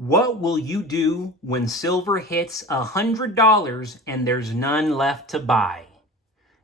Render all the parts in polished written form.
What will you do when silver hits $100 and there's none left to buy?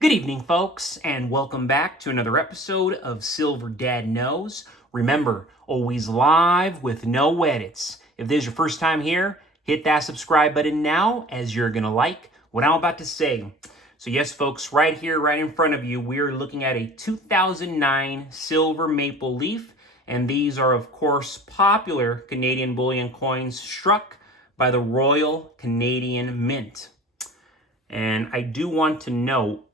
Good evening, folks, and welcome back to another episode of Silver Dad Knows. Remember, always live with no edits. If this is your first time here, hit that subscribe button now, as you're going to like what I'm about to say. So yes, folks, right here, right in front of you, we are looking at a 2009 silver maple leaf. And these are, of course, popular Canadian bullion coins struck by the Royal Canadian Mint. And I do want to note,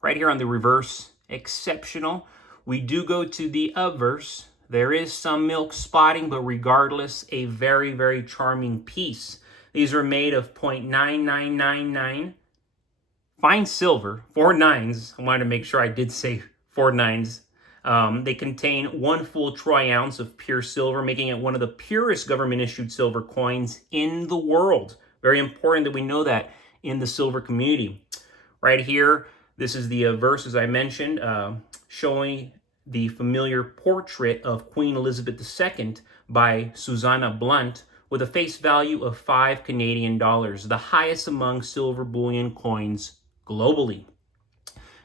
right here on the reverse, exceptional. We do go to the obverse. There is some milk spotting, but regardless, a very, very charming piece. These are made of 0.9999 fine silver, 4 nines. I wanted to make sure I did say 4 nines. They contain 1 full troy ounce of pure silver, making it one of the purest government-issued silver coins in the world. Very important that we know that in the silver community. Right here, this is the verse, as I mentioned, showing the familiar portrait of Queen Elizabeth II by Susanna Blunt, with a face value of 5 Canadian dollars, the highest among silver bullion coins globally.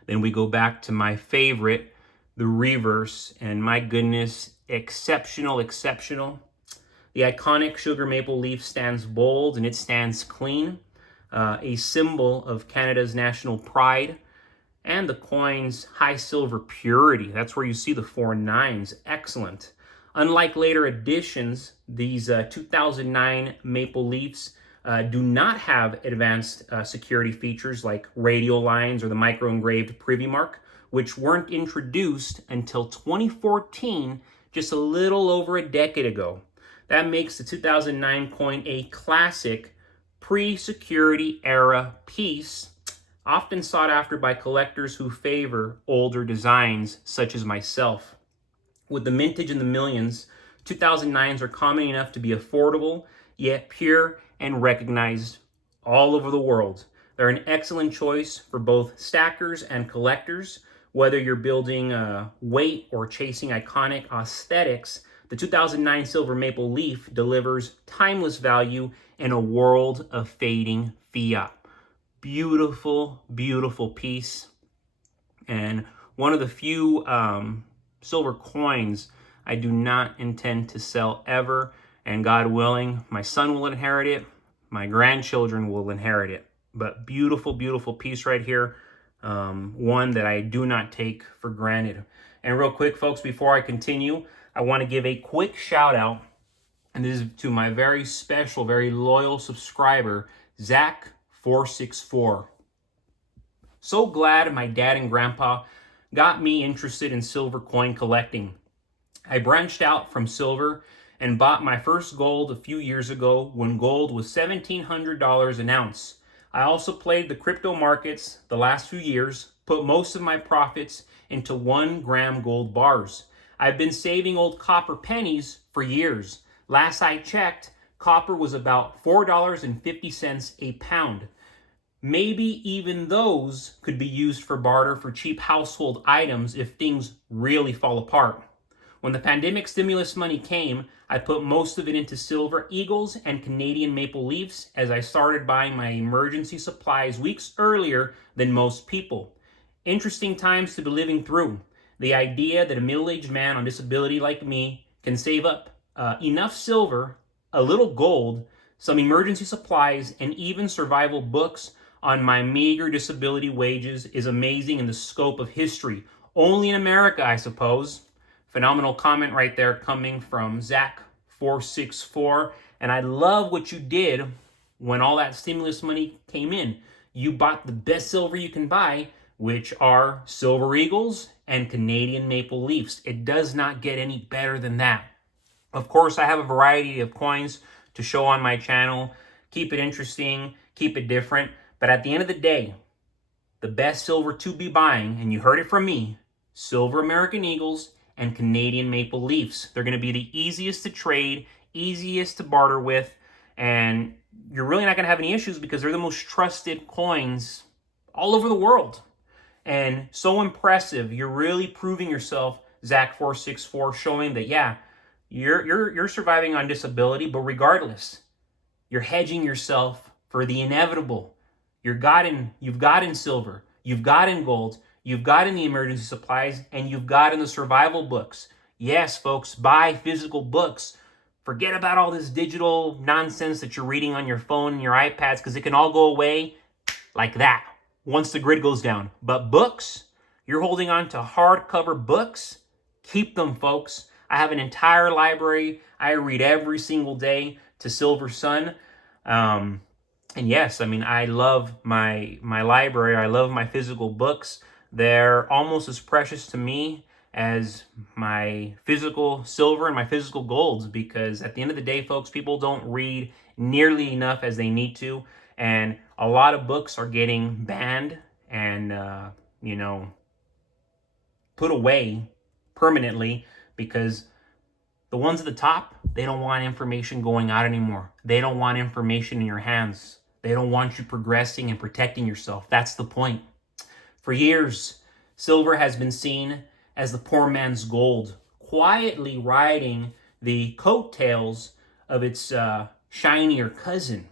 Then we go back to my favorite, the reverse, and my goodness, exceptional. The iconic sugar maple leaf stands bold and it stands clean, a symbol of Canada's national pride, and the coin's high silver purity. That's where you see the 4 nines. Excellent. Unlike later editions, these 2009 maple leafs do not have advanced security features like radial lines or the micro-engraved privy mark, which weren't introduced until 2014, just a little over a decade ago. That makes the 2009 coin a classic pre-security era piece, often sought after by collectors who favor older designs, such as myself. With the mintage in the millions, 2009s are common enough to be affordable, yet pure and recognized all over the world. They're an excellent choice for both stackers and collectors. Whether you're building weight or chasing iconic aesthetics, the 2009 silver maple leaf delivers timeless value in a world of fading fiat. Beautiful, beautiful piece. And one of the few silver coins I do not intend to sell ever. And God willing, my son will inherit it. My grandchildren will inherit it. But beautiful, beautiful piece right here. One that I do not take for granted. And real quick, folks, before I continue, I want to give a quick shout out. And this is to my very special, very loyal subscriber, Zach464. So glad my dad and grandpa got me interested in silver coin collecting. I branched out from silver and bought my first gold a few years ago when gold was $1,700 an ounce. I also played the crypto markets the last few years, put most of my profits into 1 gram gold bars. I've been saving old copper pennies for years. Last I checked, copper was about $4.50 a pound. Maybe even those could be used for barter for cheap household items if things really fall apart. When the pandemic stimulus money came, I put most of it into silver eagles and Canadian maple leafs as I started buying my emergency supplies weeks earlier than most people. Interesting times to be living through. The idea that a middle-aged man on disability like me can save up enough silver, a little gold, some emergency supplies, and even survival books on my meager disability wages is amazing in the scope of history. Only in America, I suppose. Phenomenal comment right there coming from Zach464. And I love what you did when all that stimulus money came in. You bought the best silver you can buy, which are silver eagles and Canadian maple leafs. It does not get any better than that. Of course, I have a variety of coins to show on my channel. Keep it interesting, keep it different. But at the end of the day, the best silver to be buying, and you heard it from me, silver American Eagles and Canadian maple leafs. They're going to be the easiest to trade, easiest to barter with, and you're really not going to have any issues because they're the most trusted coins all over the world. And so impressive. You're really proving yourself, Zach464, showing that, yeah, You're surviving on disability, but regardless, you're hedging yourself for the inevitable. You've got in silver, you've got in gold, you've got in the emergency supplies, and you've got in the survival books. Yes, folks, buy physical books. Forget about all this digital nonsense that you're reading on your phone and your iPads, because it can all go away like that once the grid goes down. But books, you're holding on to hardcover books. Keep them, folks. I have an entire library. I read every single day to Silver Sun. And yes, I mean, I love my library. I love my physical books. They're almost as precious to me as my physical silver and my physical golds, because at the end of the day, folks, people don't read nearly enough as they need to. And a lot of books are getting banned and, put away permanently because the ones at the top, they don't want information going out anymore. They don't want information in your hands. They don't want you progressing and protecting yourself. That's the point. For years, silver has been seen as the poor man's gold, quietly riding the coattails of its shinier cousin.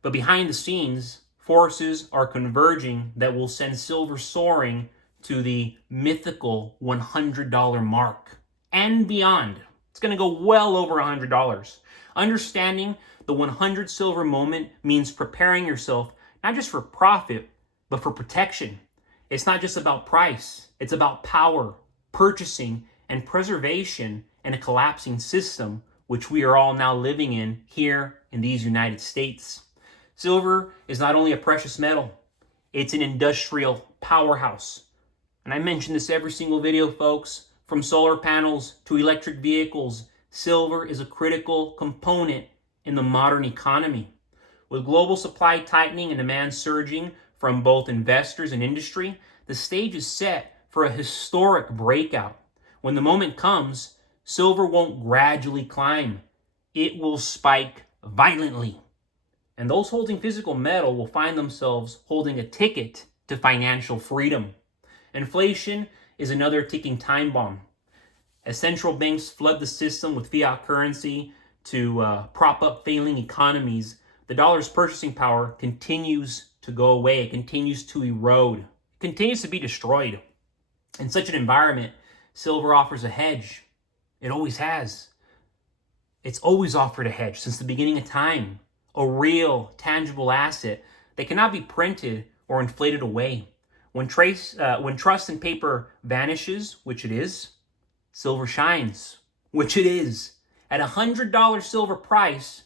But behind the scenes, forces are converging that will send silver soaring to the mythical $100 mark and beyond. It's going to go well over $100. Understanding the 100 silver moment means preparing yourself not just for profit, but for protection. It's not just about price. It's about power, purchasing, and preservation in a collapsing system, which we are all now living in here in these United States. Silver is not only a precious metal, it's an industrial powerhouse. And I mention this every single video, folks. From solar panels to electric vehicles, silver is a critical component in the modern economy. With global supply tightening and demand surging from both investors and industry, the stage is set for a historic breakout. When the moment comes, silver won't gradually climb. It will spike violently. And those holding physical metal will find themselves holding a ticket to financial freedom. Inflation is another ticking time bomb. As central banks flood the system with fiat currency to prop up failing economies, the dollar's purchasing power continues to go away. It continues to erode. It continues to be destroyed. In such an environment, silver offers a hedge. It always has. It's always offered a hedge since the beginning of time. A real, tangible asset that cannot be printed or inflated away. When trust in paper vanishes, which it is, silver shines, which it is. At $100 silver price,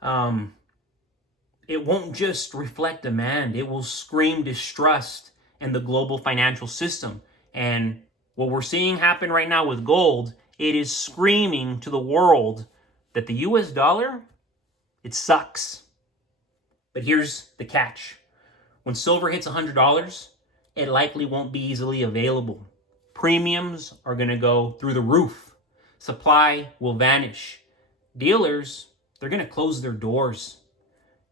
it won't just reflect demand. It will scream distrust in the global financial system. And what we're seeing happen right now with gold, it is screaming to the world that the US dollar, it sucks. But here's the catch. When silver hits $100, it likely won't be easily available. Premiums are going to go through the roof. Supply will vanish. Dealers, they're going to close their doors.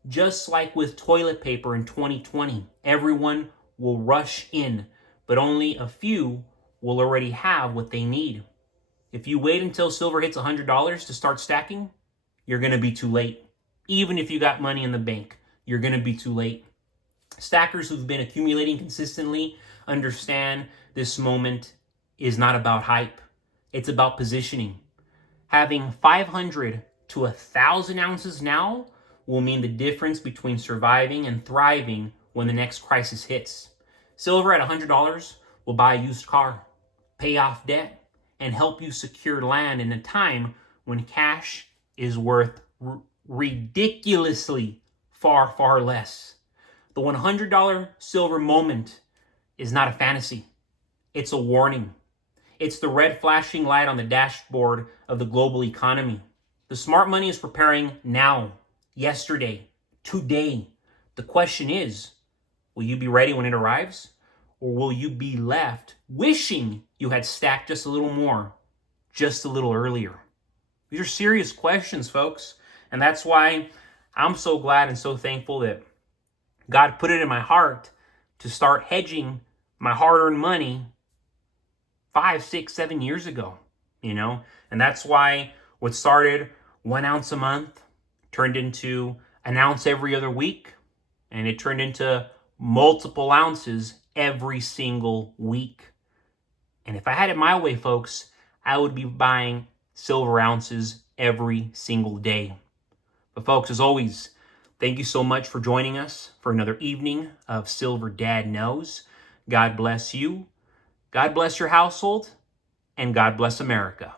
Just like with toilet paper in 2020, everyone will rush in, but only a few will already have what they need. If you wait until silver hits $100 to start stacking, you're going to be too late. Even if you got money in the bank, you're going to be too late. Stackers who've been accumulating consistently understand this moment is not about hype. It's about positioning. Having 500 to 1,000 ounces now will mean the difference between surviving and thriving when the next crisis hits. Silver at $100 will buy a used car, pay off debt, and help you secure land in a time when cash is worth ridiculously far, far less. The $100 silver moment is not a fantasy. It's a warning. It's the red flashing light on the dashboard of the global economy. The smart money is preparing now, yesterday, today. The question is, will you be ready when it arrives? Or will you be left wishing you had stacked just a little more, just a little earlier? These are serious questions, folks. And that's why I'm so glad and so thankful that God put it in my heart to start hedging my hard-earned money 5, 6, 7 years ago. you know? And that's why what started 1 ounce a month turned into an ounce every other week, and it turned into multiple ounces every single week. And if I had it my way, folks, I would be buying silver ounces every single day. But folks, as always, thank you so much for joining us for another evening of Silver Dad Knows. God bless you, God bless your household, and God bless America.